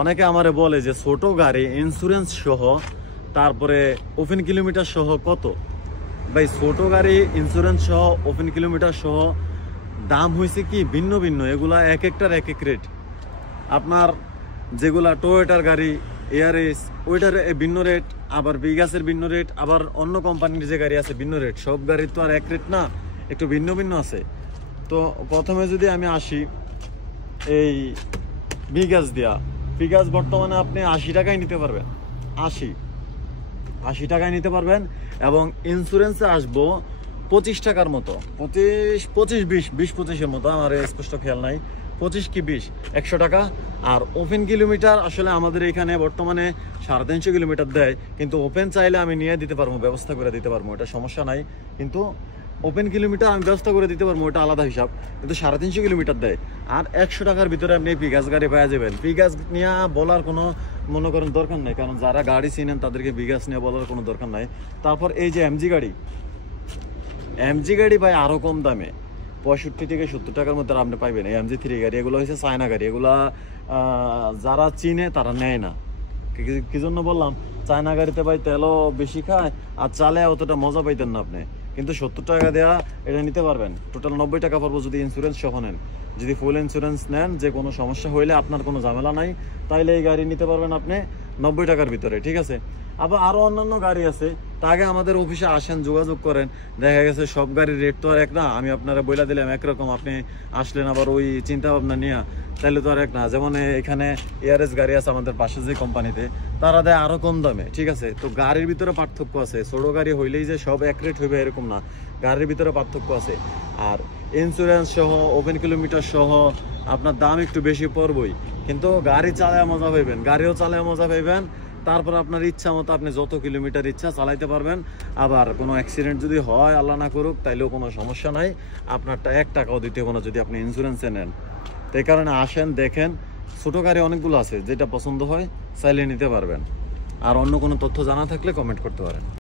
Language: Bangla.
অনেকে আমারে বলে যে ছোট গাড়ি ইন্স্যুরেন্স সহ তারপরে ওপেন কিলোমিটার সহ কত। ভাই ছোট গাড়ি ইন্স্যুরেন্স সহ ওপেন কিলোমিটার সহ দাম হয়েছে কি ভিন্ন ভিন্ন, এগুলা এক একটার এক এক রেট। আপনার যেগুলা টয়োটার গাড়ি এয়ারএস ওইটার ভিন্ন রেট, আবার বিগাসের ভিন্ন রেট, আবার অন্য কোম্পানির যে গাড়ি আছে ভিন্ন রেট। সব গাড়ির তো আর এক রেট না, একটু ভিন্ন ভিন্ন আছে। তো প্রথমে যদি আমি আসি এই বিগাস দেওয়া, বিগাস বর্তমানে আপনি 80 টাকায় নিতে পারবেন, 80 টাকায় নিতে পারবেন। এবং ইন্স্যুরেন্সে আসবো 25 টাকার মতো, 25 মতো, আমার স্পষ্ট খেয়াল নাই, 25 কি 20, 100 টাকা। আর ওপেন কিলোমিটার আসলে আমাদের এখানে বর্তমানে 350 কিলোমিটার দেয়, কিন্তু ওপেন চাইলে আমি নিয়ে দিতে পারবো, ব্যবস্থা করে দিতে পারবো, এটা সমস্যা নাই। কিন্তু ওপেন কিলোমিটার আমি ব্যবস্থা করে দিতে পারবো, ওটা আলাদা হিসাব, কিন্তু 350 কিলোমিটার দেয়। আর 100 টাকার ভিতরে আপনি বিগাস গাড়ি পাওয়া যাবেন। বিগাস নিয়ে বলার কোনো মনে করেন দরকার নাই, কারণ যারা গাড়ি চিনেন তাদেরকে বিগাস নিয়ে বলার কোনো দরকার নাই। তারপর এই যে এমজি গাড়ি ভাই আরও কম দামে, 65 থেকে 70 টাকার মধ্যে আপনি পাইবেন এই MG3 গাড়ি। এগুলো হচ্ছে চায়না গাড়ি, এগুলা যারা চিনে তারা নেয় না। কি জন্য বললাম, চায়না গাড়িতে ভাই তেলও বেশি খায় আর চালে অতটা মজা পাইতেন না আপনি। কিন্তু 70 টাকা দেওয়া এটা নিতে পারবেন, টোটাল 90 টাকা পড়বো যদি ইন্স্যুরেন্স সহ নেন। যদি ফুল ইন্স্যুরেন্স নেন, যে কোনো সমস্যা হইলে আপনার কোনো ঝামেলা নাই, তাইলে এই গাড়ি নিতে পারবেন আপনি 90 টাকার ভিতরে, ঠিক আছে। আবার আরও অন্যান্য গাড়ি আছে, তা আগে আমাদের অফিসে আসেন, যোগাযোগ করেন। দেখা গেছে সব গাড়ির রেট তো আর এক না, আমি আপনারা বইলা দিলাম একরকম, আপনি আসলেন আবার ওই চিন্তা ভাবনা নিয়ে, তাইলে তো আর এক না। যেমন এখানে এয়ারএস গাড়ি আছে আমাদের পাশে যে কোম্পানিতে, তারা দেয় আরও কম দামে, ঠিক আছে। তো গাড়ির ভিতরে পার্থক্য আছে, ছোটো গাড়ি হইলেই যে সব এক রেট হইবে এরকম না, গাড়ির ভিতরে পার্থক্য আছে। আর ইন্স্যুরেন্স সহ ওপেন কিলোমিটার সহ আপনার দাম একটু বেশি পড়বই, কিন্তু গাড়ি চালায় মজা পাইবেন, গাড়িও চালায় মজা পাইবেন। তারপর আপনার ইচ্ছা মতো আপনি যত কিলোমিটার ইচ্ছা চালাইতে পারবেন। আবার কোনো অ্যাক্সিডেন্ট যদি হয়, আল্লাহ না করুক, তাইলেও কোনো সমস্যা নাই, আপনারটা 1 টাকাও দিতে হবে না যদি আপনি ইন্স্যুরেন্সে নেন। তো এই কারণে আসেন, দেখেন, ছোটো গাড়ি অনেকগুলো আছে, যেটা পছন্দ হয় চাইলে নিতে পারবেন। আর অন্য কোনো তথ্য জানা থাকলে কমেন্ট করতে পারেন।